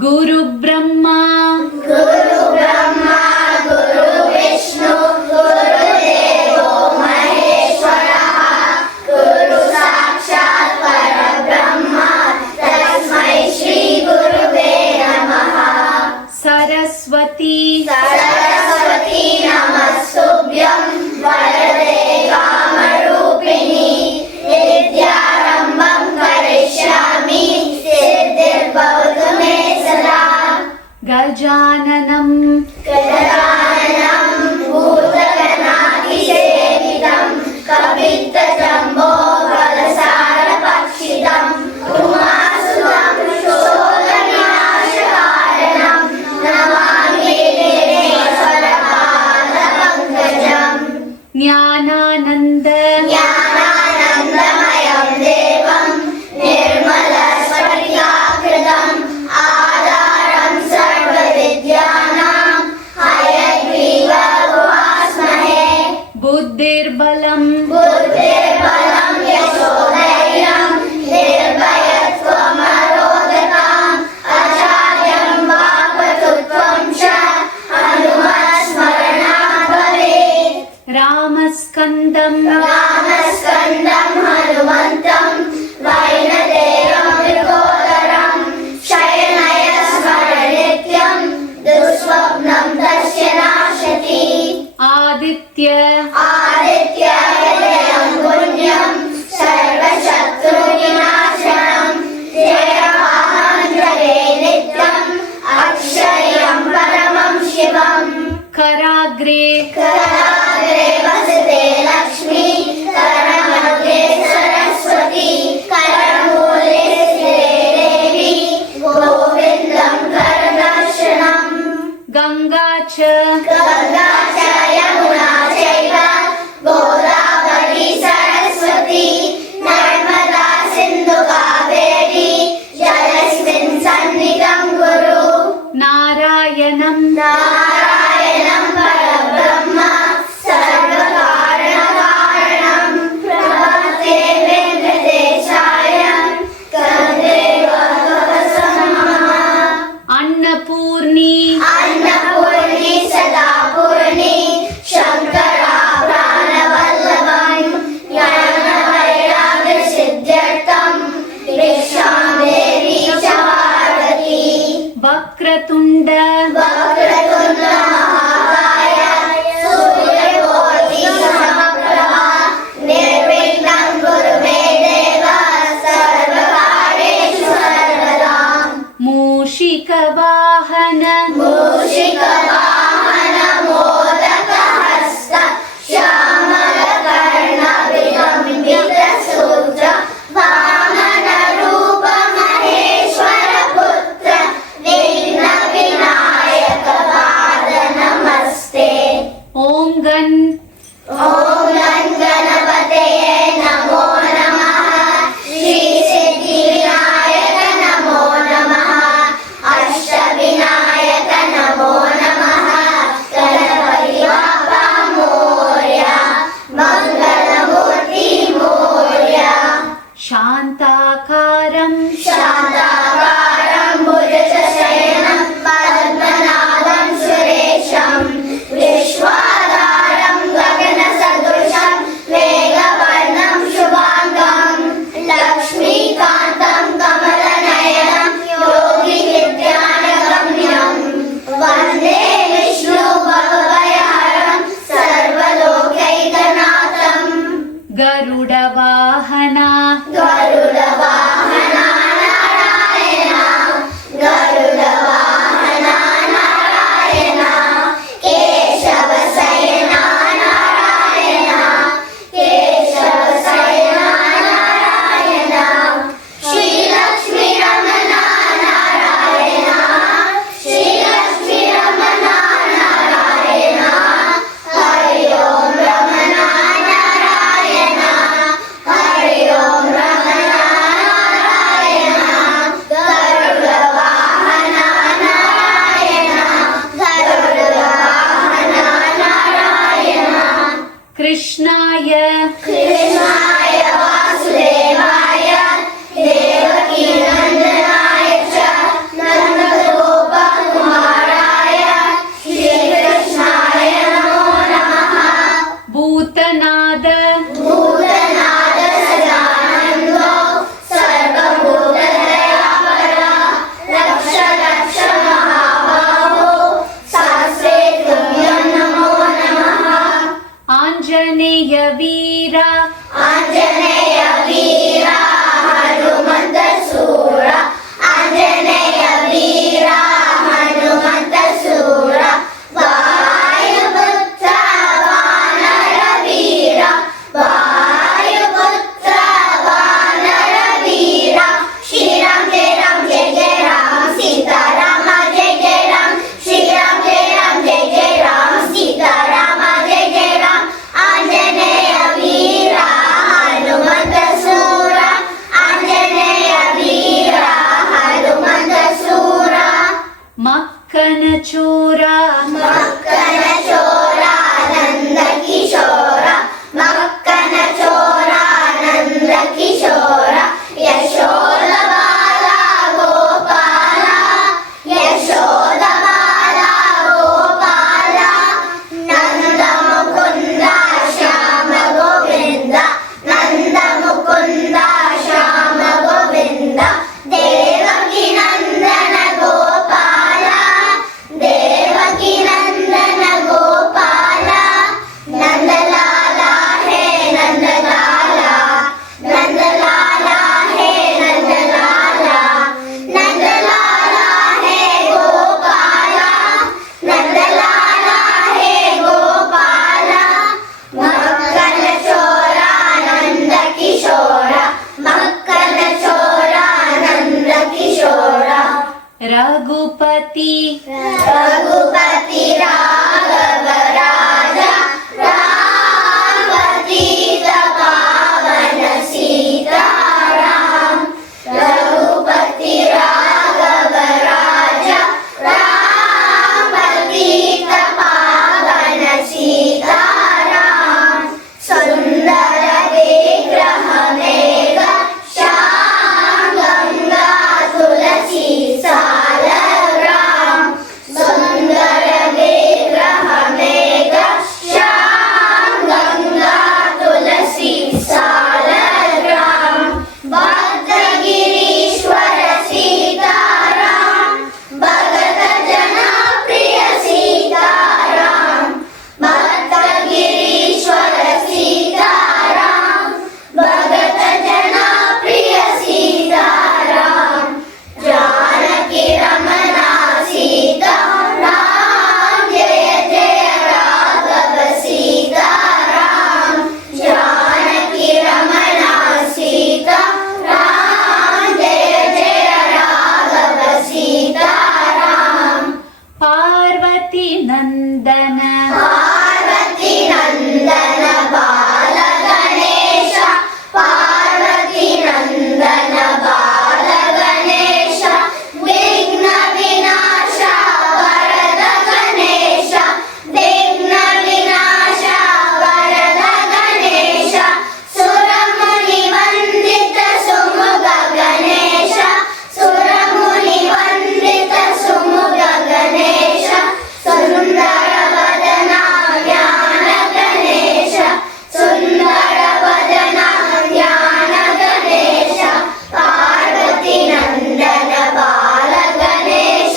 गुरु ब्रह्मा गुरु विष्णु गुरुदेवो महेश्वरः गुरु साक्षात् परब्रह्म तस्मै श्री गुरुवे नमः। सरस्वती नमस्तुभ्यं वरदे कामरूपिणी विद्यारम्भं करिष्यामि सिद्धिर्भवतु मे सदा। गजाननं भूतगणाधिसेवितं कपित्थजम्बो फलसारभक्षितं उमासुतं शोकविनाशकारणं नमामि गिरीश्वरपादपङ्कजम्। ज्ञानानन्दमयं देवं निर्मलस्फटिकाकृतिम् आधारं सर्वविद्यानां हयग्रीवमुपास्महे। बुद्धिर्बलं यशोधैर्यं निर्भयत्वमरोगताम् अजाड्यं वाक्पटुत्वं च हनुमत्स्मरणात् भवेत्। रामस्कन्दं हनुमन्तं वैनतेयं मृगोदरं शयनय स्मरनित्यं दुःस्वप्नं तस्य नाशति। आदित्यहृदयं पुण्यं सर्वशत्रुविनाशनं जयवाहं जगे नित्यम् अक्षयं परमं शिवम्। कराग्रे वसते लक्ष्मी करमध्ये सरस्वती करमूले स्थिते देवी गोविन्दं करदर्शनम्। गङ्गा च यमुना चैव गोदावरी सरस्वती नर्मदा सिन्धु कावेरी जलेऽस्मिन् सन्निधं कुरु। नारायणं परब्रह्म सर्वकारणकारणं प्रवर्ते वेङ्कटेशाय कंदे भगवत्समः। अन्नपूर्णी सदा पूर्णी शङ्कराभरणवल्लभं ज्ञानवैराग्यसिद्ध्यर्थं भिक्षां देवी च पार्वती। वक्रतुण्ड महाकाय सूर्यकोटि समप्रभा निर्विघ्नं कुरु मे देव सर्वकार्येषु सर्वदा। मूषिकवाहन मोदकहस्त श्यामलकर्णविलम्बितसूत्र वामनरूप महेश्वरपुत्र विघ्नविनायकपाद नमस्ते। ॐ गणपतये नमो नमः। श्रीसिद्धिविनायक नमो नमः। अष्टविनायक नमो नमः। ವೀರ ಆಂಜನೇಯ ವೀರ ಹನುಮಂತ ಸೂರ ಆಂಜನೇಯ ವೀರ ಹನುಮಂತ ಸೂರ ವಾಯುಪುತ್ರ ವಾನರ ವೀರ ವಾಯುಪುತ್ರ ವಾನರ ವೀರ ಶ್ರೀರಾಮ್ ಜಯ ರಾಮ್ ಜಯ ಜಯ ರಾಮ್ ಸೀತಾರಾಮ ಜಯ ಜಯ ರಾಮ್ ಶ್ರೀರಾಮ್ ಜಯ ರಾಮ್ ಜಯ ಜಯ ರಾಮ್ ಸೀತಾರಾಮ ಜಯ ಜಯ ರಾಮ್ ಆಂಜನೇಯ ವೀರ ಹನುಮಂತ ಸೂರ ಆಂಜನೇಯ ವೀರ ಹನುಮಂತ ಸೂರ ಮಕ್ಕನ ಚೋರ ಮಕ್ಕನ ಚೋರ ನಂದ ಕಿಶೋರ ಮಕ್ಕನ ಚೋರ ನಂದ ಕಿಶೋರ ಯಶೋದ ಬಾಲ ಗೋಪಾಲ ಯಶೋದ ಬಾಲ ಗೋಪಾಲ ನಂದ ಮುಕುಂದ ಶ್ಯಾಮ ಗೋವಿಂದ ನಂದ ಮುಕುಂದ ಶ್ಯಾಮ ಗೋವಿಂದ ದೇವಕಿ ನಂದನ ಗೋಪಾಲ ದೇವಕಿ ನಂದನ ಗೋಪಾಲ ನಂದಲಾಲ ಹೇ ನಂದಲಾಲ ನಂದಲಾಲ ಹೇ ನಂದಲಾಲ ನಂದಲಾಲ ಹೇ ಗೋಪಾಲ ನಂದಲಾಲ ಹೇ ಗೋಪಾಲ ಮಕ್ಕನ ಚೋರ ನಂದ ಕಿಶೋರ ಮಕ್ಕನ ಚೋರ ನಂದ ಕಿಶೋರ ರಘುಪತಿ ರಘುಪತಿ ರಾಘವ ರಾಜ ರಾಮತೀತ ಪಾವನ ಸೀತಾರಾಮ ರಘುಪತಿ ರಾಘವ ರಾಜ ರಾಮತೀತ ಪಾವನ ಸೀತಾರಾಮ ಸುಂದರ ವಿಗ್ರಹ ಮೇಘ ಶ್ಯಾಮ ಗಂಗಾ ತುಳಸಿ ಸಾಲ ರಾಮ ಸುಂದರ ವಿಗ್ರಹ ಮೇಘ ಶ್ಯಾಮ ಗಂಗಾ ತುಳಸಿ ಸಾಲ ರಾಮ ಭಕ್ತಗಿರೀಶ್ವರ ಸೀತಾರಾಮ ಭಗತ ಜನ ಪ್ರಿಯ ಸೀತಾರಾಮ ಭಕ್ತಗಿರೀಶ್ವರ ಸೀತಾರಾಮ ಭಗತ ಜನ ಪ್ರಿಯ ಸೀತಾರಾಮ ಜಾನಕಿ ರಮಣ ಸೀತಾರಾಮ ಜಯ ಜಯ ರಾಘವ ಸೀತಾರಾಮ ಜಾನಕಿ ರಮಣ ಸೀತಾರಾಮ ಜಯ ಜಯ ರಾಘವ ಸೀತಾರಾಮ ಪಾರ್ವತಿ ನಂದನ ಪಾರ್ವತಿ ನಂದನ ಬಾಲ ಗಣೇಶ ಪಾರ್ವತಿ ನಂದನ ಬಾಲ ಗಣೇಶ ವಿಘ್ನ ವಿನಾಶ ವರದ ಗಣೇಶ ವಿಘ್ನ ವಿನಾಶ ವರದ ಗಣೇಶ ಸುರಮುನಿ ವಂದಿತ ಸುಮುಖ ಗಣೇಶ ಸುರಮುನಿ ವಂದಿತ ಸುಮುಖ ಗಣೇಶ ಸುಂದರ ವದನ ಜ್ಞಾನ ಗಣೇಶ ಸುಂದರ ವದನ ಜ್ಞಾನ ಗಣೇಶ ಪಾರ್ವತಿ ನಂದನ ಬಾಲ ಗಣೇಶ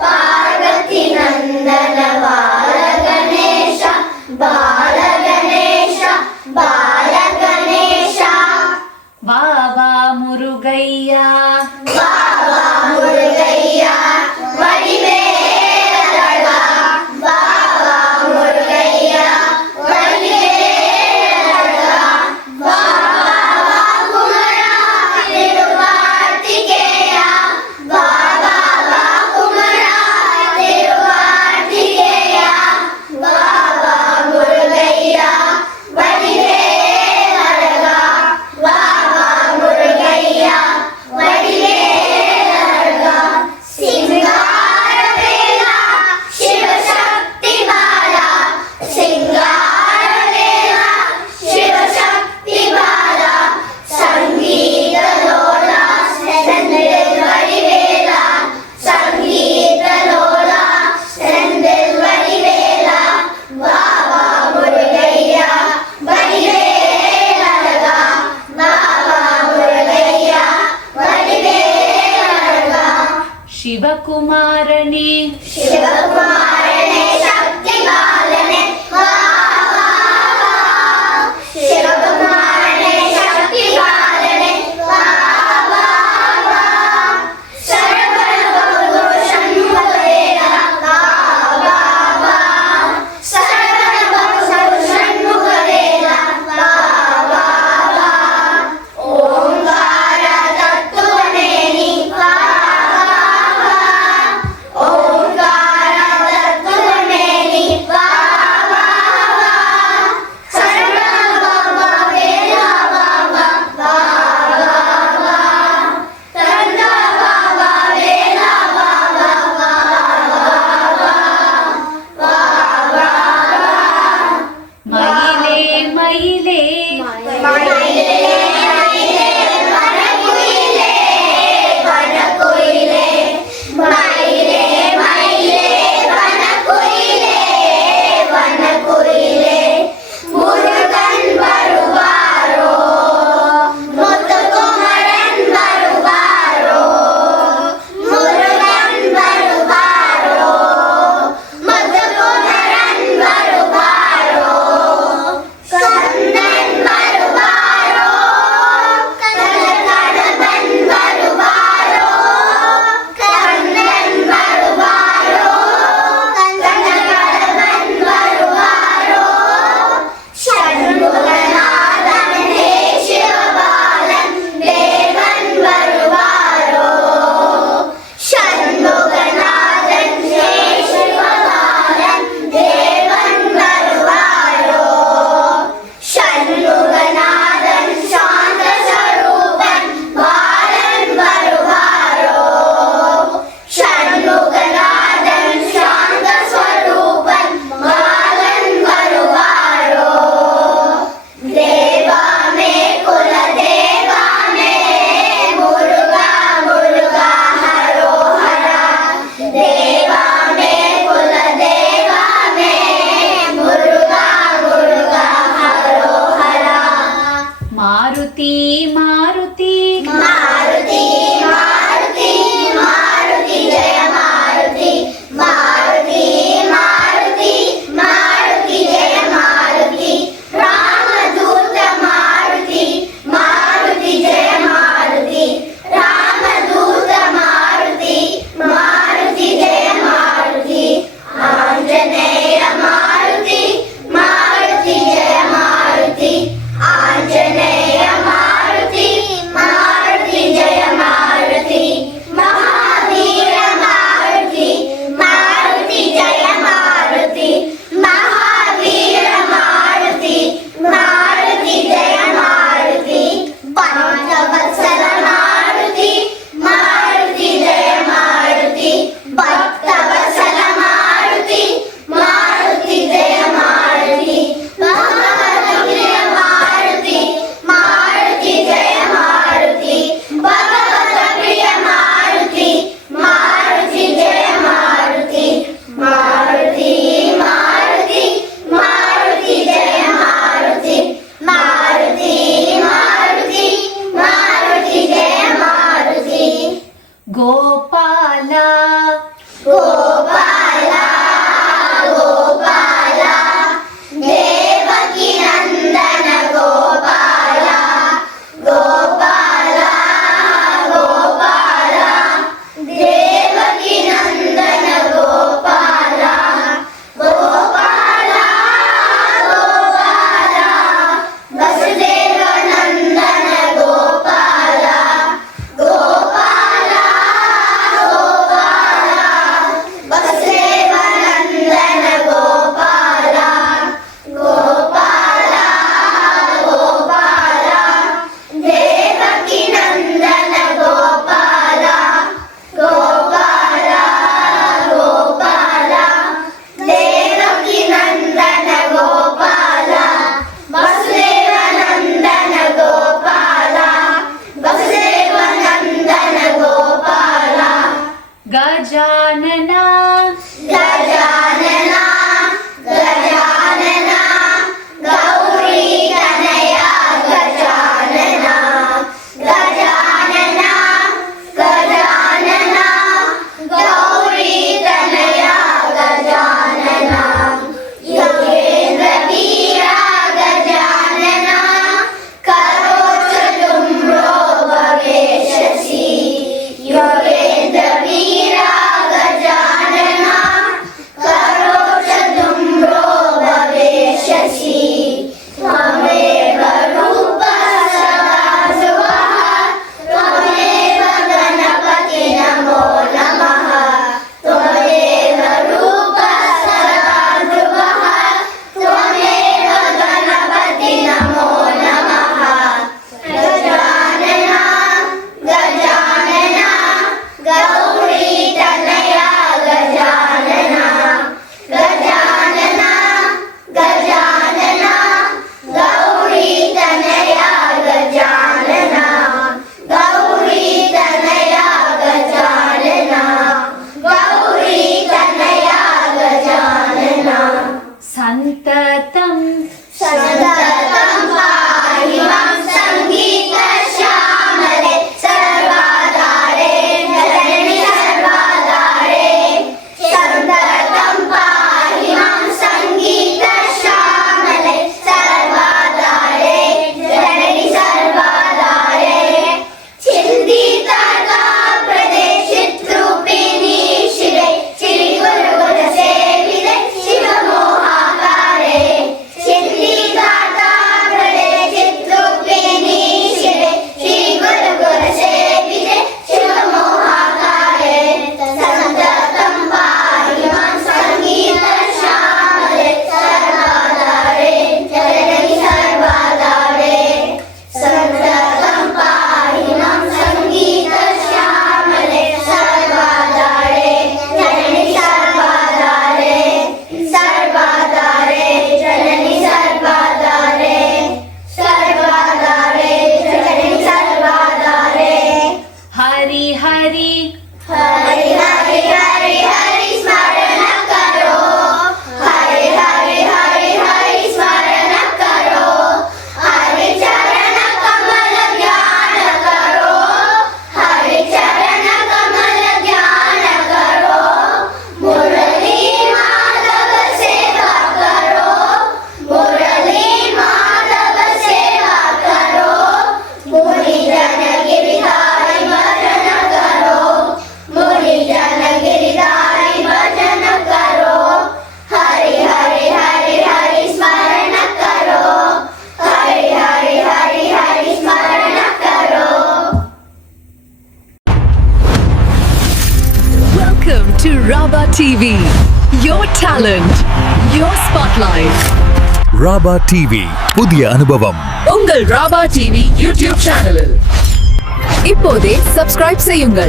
ಪಾರ್ವತಿ ನಂದನ ಬಾಲ ಗಣೇಶ ಬಾಲ ಗಣೇಶ ಬಾಲ ಗಣೇಶ ಬಾಬಾ ಮುರುಗಯ್ಯ ಬಾಬಾ ಮುರುಗಯ್ಯ ವಡಿವೇಲಳ ಬಾಬಾ ಮುರುಗಯ್ಯ ವಡಿವೇಲಳ ಬಾಬಾ ಕುಮರ ತಿರುವಾರ್ತಿಗೆಯ ಬಾಬಾ ಕುಮರ ತಿರುವಾರ್ತಿಗೆಯ ಬಾಬಾ ಮುರುಗಯ್ಯ ವಡಿವೇಲಳ ಬಾಬಾ ಮುರುಗಯ್ಯ ವಡಿವೇಲಳ ಸಿಂಗಾರ ವೇಲ ಶಿವಶಕ್ತಿ ಬಾಲ ಸಿಂಗಾರ ವೇಲ ಶಿವಶಕ್ತಿ ಬಾಲ ಸಂಗೀತ ಲೋಲ ಸೆಂದಿಲ್ ವಡಿವೇಲ ಸಂಗೀತ ಲೋಲ ಸೆಂದಿಲ್ ವಡಿವೇಲ ಬಾಬಾ ಮುರುಗಯ್ಯ ವಡಿವೇಲಳ ಬಾಬಾ ಮುರುಗಯ್ಯ ವಡಿವೇಲಳ ಶಿವಕುಮಾರನೇ ಶಿವಕುಮಾರನೇ ಶಕ್ತಿ ಬಾಲನೆ ಶಿವಕುಮಾರನೇ ಶಕ್ತಿಪಾಲನೆ ವಾ ವಾ ವಾ. ಶರವಣಭವ ಷಣ್ಮುಖವೇಲ ವಾ ವಾ ವಾ. ಶರವಣಭವ ಷಣ್ಮುಖವೇಲ ವಾ ವಾ ವಾ. ಓಂಕಾರ ತತ್ವನೇ ನೀ ವಾ ವಾ ವಾ. ಓಂಕಾರ ತತ್ವನೇ ನೀ ವಾ ವಾ ವಾ. ಶರಣಭವ ವೇಲ ವಾ ವಾ ವಾ ವಾ ವಾ. ತಂದಭವ ವೇಲ ವಾ ವಾ ವಾ ವಾ ವಾ ವಾ ವಾ. ಮೈಲೆ ಮೈಲೆ ಮೈಲೆ ಮೈಲೆ ವನಕುಯಿಲೆ ವನಕುಯಿಲೆ. ಮೈಲೆ ಮೈಲೆ ವನಕುಯಿಲೆ ವನಕುಯಿಲೆ. ಮುರುಗನ್ ಬರುವಾರೋ ಮುತ್ತುಕುಮರನ್ ಬರುವಾರೋ. ಮುರುಗನ್ ಬರುವಾರೋ ಮುತ್ತುಕುಮರನ್ ಬರುವಾರೋ. ಕಣ್ಣನ್ ಬರುವಾರೋ ಕನಕನಬನ್ ಬರುವಾರೋ. ಕಣ್ಣನ್ ಬರುವಾರೋ ಕನಕನಬನ್ ಬರುವಾರೋ. ಷಣ್ಮುಖನಾದನೇ ಶಿವಬಾಲನ್ ದೇವನ್ ಬರುವಾರೋ. ಷಣ್ಮುಖನಾದನ್ ಶಿವಬಾಲನ್ ದೇವನ್ ಬರುವಾರೋ. ಷಣ್ಮುಖನಾದನ್ ಶಾಂತ ಸ್ವರೂಪನ್ ಬಾಲನ್ ಬರುವಾರೋ. ಷಣ್ಮುಖನಾದನ್ ಶಾಂತ ಸ್ವರೂಪನ್ ಬಾಲನ್ ಬರುವಾರೋ. ದೇವಾ ಮೇ ಕುಲ ದೇವಾ ಮೇ ಮುರುಘಾ ಮುರುಘಾ ಹರೋ ಹರ. ದೇವಾ ಮೇ ಕುಲ ದೇವಾ May Murugha Murugha harrow Hara. Maruti Maruti Maruti Maruti Maruti Jaya Maruti. Maruti Maruti Maruti Jaya Maruti. ರಾಮದೂತ Maruti Maruti Jaya Maruti. ರಾಮದೂತ Maruti Maruti Jaya Maruti. Anjaneya Maruti Maruti Jaya Maruti. Anjaneya Maruti Maruti Jaya Maruti. Mahavir Maruti Maruti Jaya Maruti. Mahavir Maruti Maruti Jaya Maruti. Bhaktavatsala Maruti Maruti Jaya Maruti. Bhaktavatsala Maruti Maruti Jaya Maruti. ಭಗವದ್ಪ್ರಿಯ Maruti Maruti Jaya Maruti. ಭಗವದ್ಪ್ರಿಯ Maruti Maruti Jaya Maruti. Maruti Maruti Maruti Jaya Maruti. Maruti Maruti Maruti Jaya Maruti. Gopala Gopala Gopala Devaki Nandana Gopala. Gopala Gopala Devaki Nandana Gopala. Gopala Gopala Vasudeva Nandana Gopala. Gopala Gopala Vasudeva Nandana Gopala. Gopala Gopala Devaki Nandana Gopala. Gopala Gopala Devaki Nandana Gopala. Vasudeva Nandana Gopala. Vasudeva Nandana Gopala. Gajanana Gajanana Gajanana Gauri ಕನಯ Gajanana. Gajanana Gajanana Gauri ಕನಯ Gajanana. Yogendra Veer Gajanana. Welcome to Raba TV, your talent, your spotlight. Raba TV புதிய அனுபவம் உங்கள் Rafah TV YouTube சேனலில் இப்போதே subscribe చేయండి.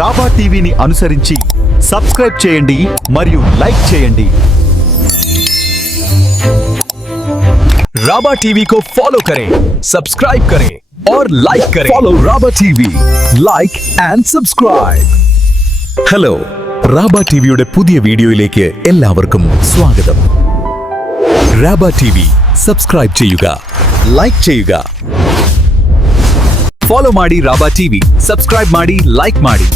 రాబా టీవీని అనుసరించి subscribe చేయండి మరియు లైక్ చేయండి. राबा टीवी को फॉलो करें, सब्सक्राइब करें और लाइक करें. Follow Raba TV, like and subscribe. Hello, Raba ടിവിയുടെ പുതിയ വീഡിയോയിലേക്ക് എല്ലാവർക്കും സ്വാഗതം. റാബ ടിവി സബ്സ്ക്രൈബ് ചെയ്യുക, ലൈക്ക് ചെയ്യുക. ಫಾಲೋ ಮಾಡಿ ರಾಬಾ ಟಿವಿ, ಸಬ್ಸ್ಕ್ರೈಬ್ ಮಾಡಿ, ಲೈಕ್ ಮಾಡಿ.